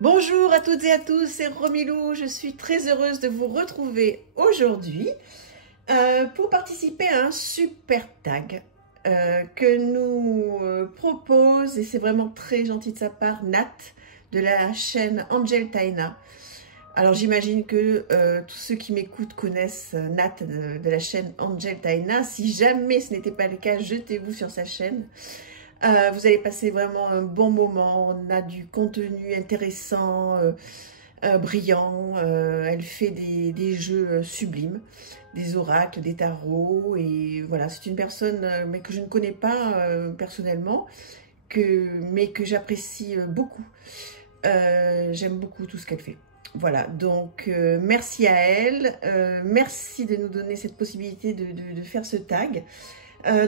Bonjour à toutes et à tous, c'est Romilou. Je suis très heureuse de vous retrouver aujourd'hui pour participer à un super tag que nous propose, et c'est vraiment très gentil de sa part, Nat de la chaîne Angel Taina. Alors j'imagine que tous ceux qui m'écoutent connaissent Nat de la chaîne Angel Taina. Si jamais ce n'était pas le cas, jetez-vous sur sa chaîne. Vous allez passer vraiment un bon moment. On a du contenu intéressant, brillant. Elle fait des jeux sublimes, des oracles, des tarots. Et voilà, c'est une personne mais que je ne connais pas personnellement, mais que j'apprécie beaucoup. J'aime beaucoup tout ce qu'elle fait. Voilà, donc merci à elle. Merci de nous donner cette possibilité de faire ce tag.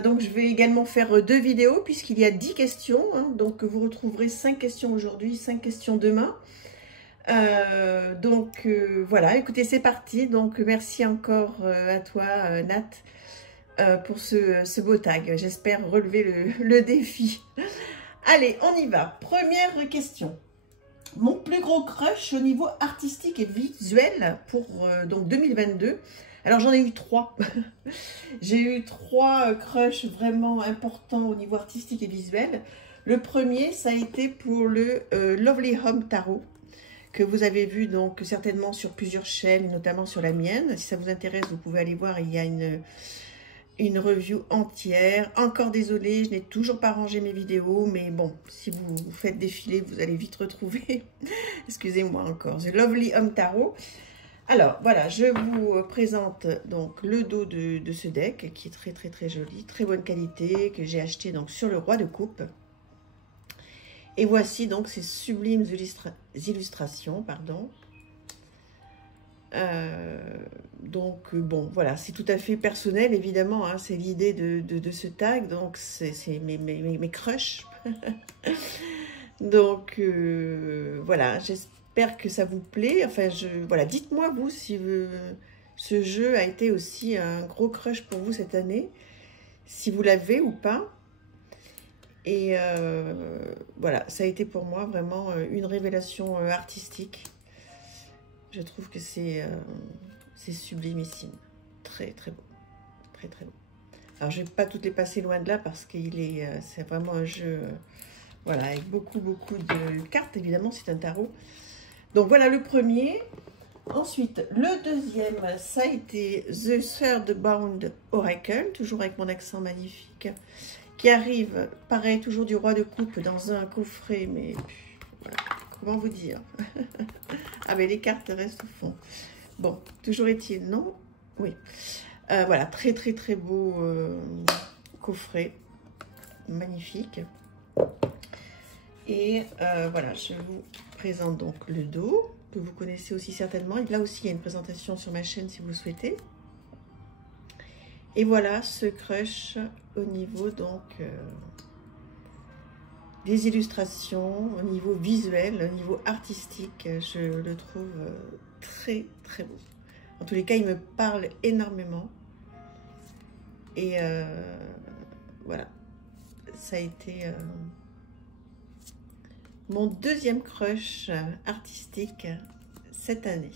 Donc je vais également faire 2 vidéos puisqu'il y a 10 questions, hein, donc vous retrouverez 5 questions aujourd'hui, 5 questions demain. Voilà, écoutez, c'est parti. Donc merci encore à toi Nat pour ce beau tag. J'espère relever le défi. Allez, on y va. Première question. Mon plus gros crush au niveau artistique et visuel pour donc 2022. Alors j'en ai eu 3. J'ai eu 3 crushs vraiment importants au niveau artistique et visuel. Le premier, ça a été pour le Lovely Home Tarot, que vous avez vu donc certainement sur plusieurs chaînes, notamment sur la mienne. Si ça vous intéresse, vous pouvez aller voir, il y a une review entière. Encore désolée, je n'ai toujours pas rangé mes vidéos, mais bon, si vous faites défiler, vous allez vite retrouver. Excusez-moi encore. The Lovely Home Tarot. Alors, voilà, je vous présente donc le dos de ce deck qui est très joli, très bonne qualité, que j'ai acheté donc sur le Roi de Coupe. Et voici donc ces sublimes illustrations, pardon. Bon, voilà, c'est tout à fait personnel, évidemment, hein, c'est l'idée de ce tag, donc c'est mes crushs. Donc, voilà, j'espère que ça vous plaît. Enfin, voilà, dites-moi, vous, si ce jeu a été aussi un gros crush pour vous cette année, si vous l'avez ou pas. Et voilà, ça a été pour moi vraiment une révélation artistique. Je trouve que c'est sublimissime. Très beau. Très beau. Alors, je ne vais pas toutes les passer loin de là parce que c'est vraiment un jeu, voilà, avec beaucoup de cartes. Évidemment, c'est un tarot. Donc, voilà le premier. Ensuite, le deuxième, ça a été The Third Bound Oracle, toujours avec mon accent magnifique, qui arrive, pareil, toujours du Roi de Coupe dans un coffret, mais voilà, comment vous dire? Ah, mais les cartes restent au fond. Bon, toujours est-il, non? Oui. Voilà, très beau coffret. Magnifique. Et voilà, je vous présente donc le dos, que vous connaissez aussi certainement. Et là aussi, il y a une présentation sur ma chaîne si vous le souhaitez. Et voilà ce crush au niveau donc des illustrations, au niveau visuel, au niveau artistique. Je le trouve très beau. En tous les cas, il me parle énormément. Et voilà, ça a été mon deuxième crush artistique cette année.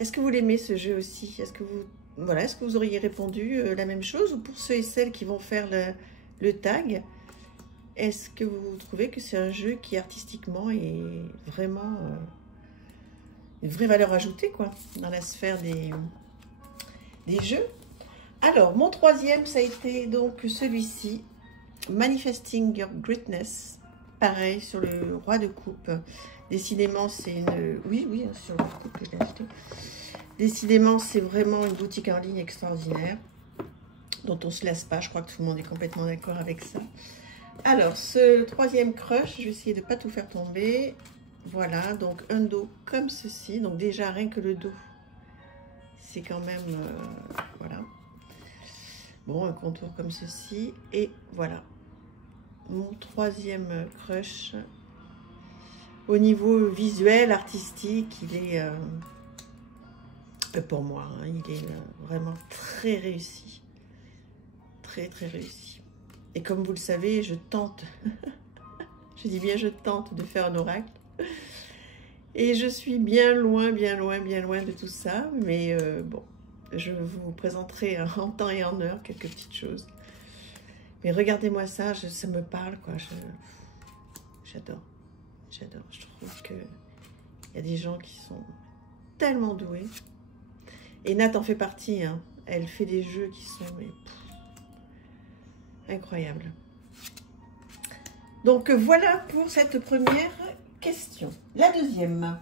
Est-ce que vous l'aimez ce jeu aussi? Est-ce que vous auriez répondu la même chose? Ou pour ceux et celles qui vont faire le tag, est-ce que vous trouvez que c'est un jeu qui artistiquement est vraiment une vraie valeur ajoutée quoi, dans la sphère des jeux? Alors, mon troisième, ça a été donc celui-ci, Manifesting Your Greatness. Pareil, sur le Roi de Coupe. Décidément, c'est une... Oui, sur le Roi de Coupe que j'ai acheté. Décidément, c'est vraiment une boutique en ligne extraordinaire, dont on ne se lasse pas. Je crois que tout le monde est complètement d'accord avec ça. Alors, ce troisième crush, je vais essayer de ne pas tout faire tomber. Voilà, donc un dos comme ceci. Donc déjà, rien que le dos, c'est quand même... voilà. Bon, un contour comme ceci. Et voilà. Mon troisième crush. Au niveau visuel, artistique, il est... pour moi, hein, il est vraiment très réussi. Très réussi. Et comme vous le savez, je tente... je dis bien je tente de faire un oracle. Et je suis bien loin, bien loin, bien loin de tout ça. Mais bon, je vous présenterai en temps et en heure quelques petites choses. Mais regardez-moi ça, ça me parle, quoi. J'adore. J'adore. Je trouve qu'il y a des gens qui sont tellement doués. Et Nat en fait partie, hein. Elle fait des jeux qui sont incroyables. Donc voilà pour cette première question. La deuxième.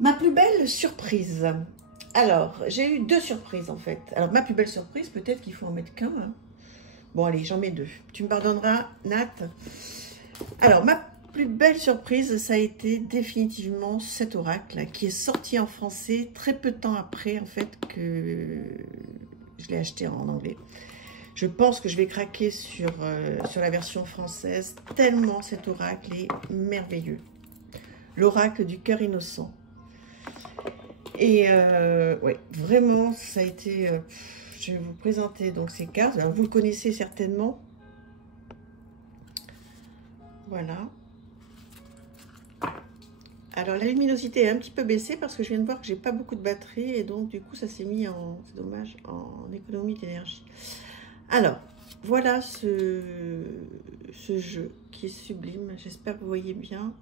Ma plus belle surprise. Alors, j'ai eu 2 surprises en fait. Alors, ma plus belle surprise, peut-être qu'il faut en mettre qu'un. Hein. Bon, allez, j'en mets 2. Tu me pardonneras, Nat. Alors, ma plus belle surprise, ça a été définitivement cet oracle qui est sorti en français très peu de temps après, en fait, que je l'ai acheté en anglais. Je pense que je vais craquer sur la version française, tellement cet oracle est merveilleux. L'oracle du cœur innocent. Et ouais, vraiment, ça a été... je vais vous présenter donc ces cartes. Alors, vous le connaissez certainement. Voilà. Alors, la luminosité est un petit peu baissée parce que je viens de voir que j'ai pas beaucoup de batterie. Et donc, du coup, ça s'est mis en... C'est dommage, en économie d'énergie. Alors, voilà ce jeu qui est sublime. J'espère que vous voyez bien.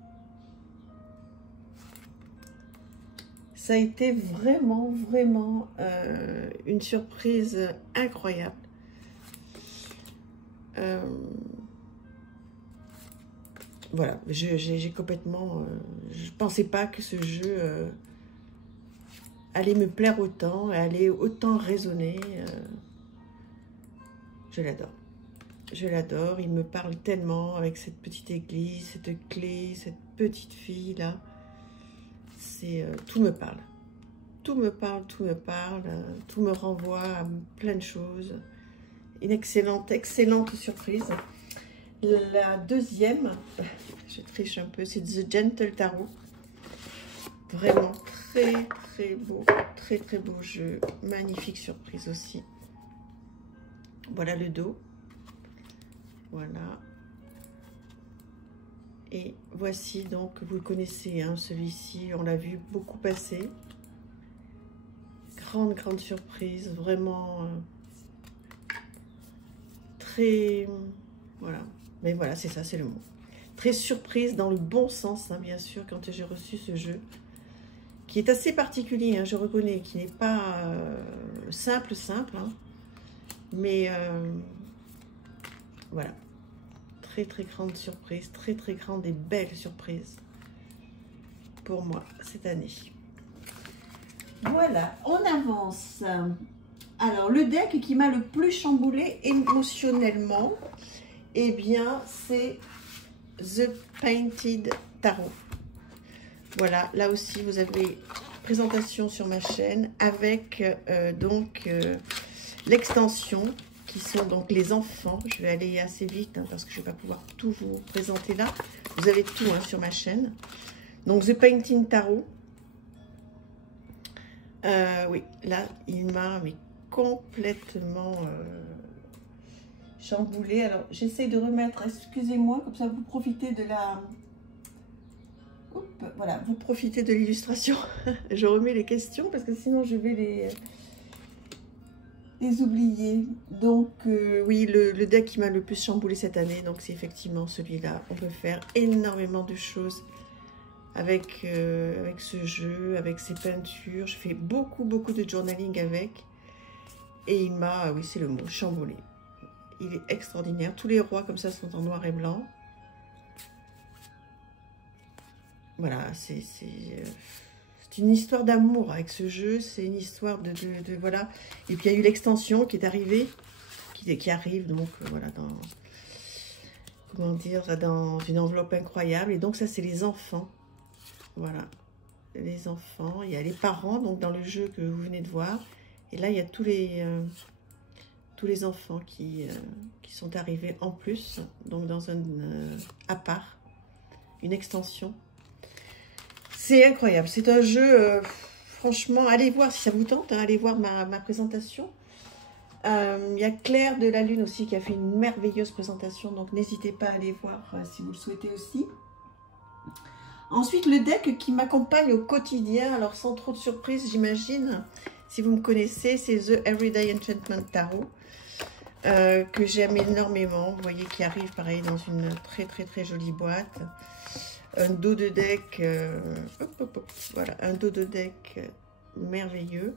Ça a été vraiment, vraiment une surprise incroyable. Voilà, j'ai complètement... je pensais pas que ce jeu allait me plaire autant, allait autant résonner. Je l'adore. Je l'adore. Il me parle tellement avec cette petite église, cette clé, cette petite fille là. C'est tout me parle. Tout me parle, tout me parle. Tout me renvoie à plein de choses. Une excellente, excellente surprise. La deuxième, je triche un peu, c'est The Gentle Tarot. Vraiment très, très beau. Très, très beau jeu. Magnifique surprise aussi. Voilà le dos. Voilà. Et voici donc, vous le connaissez, hein, celui-ci, on l'a vu beaucoup passer. Grande, grande surprise, vraiment très... Voilà. Mais voilà, c'est ça, c'est le mot. Très surprise dans le bon sens, hein, bien sûr, quand j'ai reçu ce jeu. Qui est assez particulier, hein, je reconnais, qui n'est pas simple, hein, mais voilà. Très, très grande surprise, très, très grande et belle surprise pour moi cette année. Voilà, on avance. Alors, le deck qui m'a le plus chamboulé émotionnellement, eh bien, c'est The Painted Tarot. Voilà, là aussi, vous avez présentation sur ma chaîne avec l'extension qui sont donc les enfants. Je vais aller assez vite hein, parce que je ne vais pas pouvoir tout vous présenter là. Vous avez tout hein, sur ma chaîne. Donc, The Painting Tarot. Oui, là, il m'a complètement chamboulé. Alors, j'essaie de remettre, excusez-moi, comme ça vous profitez de la... Oups, voilà, vous profitez de l'illustration. Je remets les questions parce que sinon je vais les oublier. Donc, oui, le deck qui m'a le plus chamboulé cette année, donc c'est effectivement celui-là. On peut faire énormément de choses avec ce jeu, avec ces peintures. Je fais beaucoup de journaling avec. Et il m'a, oui, c'est le mot, chamboulé. Il est extraordinaire. Tous les rois comme ça sont en noir et blanc. Voilà, c'est une histoire d'amour avec ce jeu. C'est une histoire de voilà. Et puis il y a eu l'extension qui est arrivée, qui arrive donc voilà dans, comment dire, dans une enveloppe incroyable. Et donc ça c'est les enfants. Voilà, les enfants. Il y a les parents donc dans le jeu que vous venez de voir. Et là il y a tous les enfants qui sont arrivés en plus, donc dans un à part, une extension. C'est incroyable, c'est un jeu, franchement, allez voir si ça vous tente, hein, allez voir ma présentation. Il y a Claire de la Lune aussi qui a fait une merveilleuse présentation, donc n'hésitez pas à aller voir si vous le souhaitez aussi. Ensuite, le deck qui m'accompagne au quotidien, alors sans trop de surprise, j'imagine, si vous me connaissez, c'est The Everyday Enchantment Tarot, que j'aime énormément. Vous voyez, qui arrive pareil dans une très jolie boîte. Un dos de deck, voilà, un dos de deck merveilleux.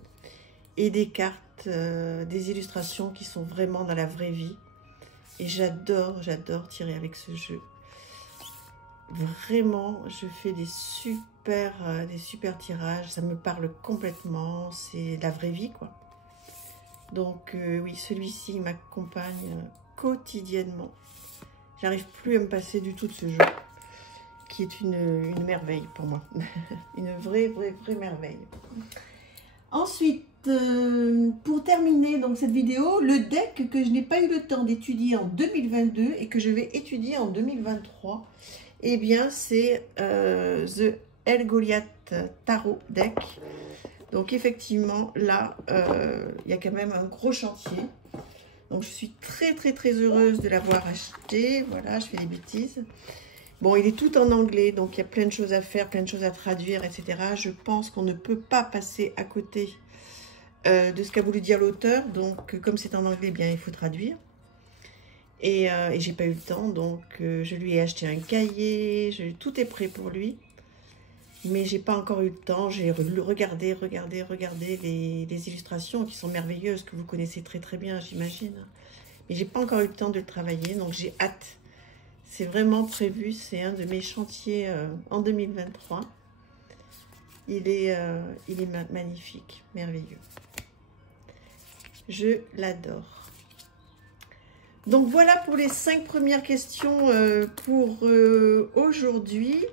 Et des cartes, des illustrations qui sont vraiment dans la vraie vie. Et j'adore tirer avec ce jeu. Vraiment, je fais des super tirages. Ça me parle complètement. C'est la vraie vie, quoi. Donc, oui, celui-ci m'accompagne quotidiennement. J'arrive plus à me passer du tout de ce jeu, qui est une merveille pour moi. Une vraie merveille. Ensuite, pour terminer donc cette vidéo, le deck que je n'ai pas eu le temps d'étudier en 2022 et que je vais étudier en 2023, eh bien c'est The El Goliath Tarot Deck. Donc effectivement, là, il y a quand même un gros chantier. Donc je suis très heureuse de l'avoir acheté. Voilà, je fais des bêtises. Bon, il est tout en anglais, donc il y a plein de choses à faire, plein de choses à traduire, etc. Je pense qu'on ne peut pas passer à côté de ce qu'a voulu dire l'auteur. Donc, comme c'est en anglais, bien, il faut traduire. Et j'ai pas eu le temps, donc je lui ai acheté un cahier. Tout est prêt pour lui. Mais j'ai pas encore eu le temps. J'ai regardé les illustrations qui sont merveilleuses, que vous connaissez très bien, j'imagine. Mais j'ai pas encore eu le temps de le travailler, donc j'ai hâte. C'est vraiment prévu, c'est un de mes chantiers en 2023. Il est magnifique, merveilleux. Je l'adore. Donc voilà pour les 5 premières questions pour aujourd'hui.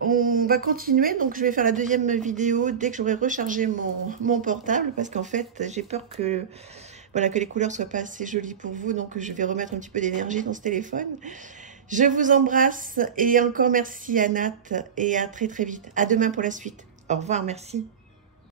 On va continuer, donc je vais faire la deuxième vidéo dès que j'aurai rechargé mon portable, parce qu'en fait j'ai peur que, voilà, que les couleurs soient pas assez jolies pour vous, donc je vais remettre un petit peu d'énergie dans ce téléphone. Je vous embrasse et encore merci à Nat et à très vite. À demain pour la suite. Au revoir, merci.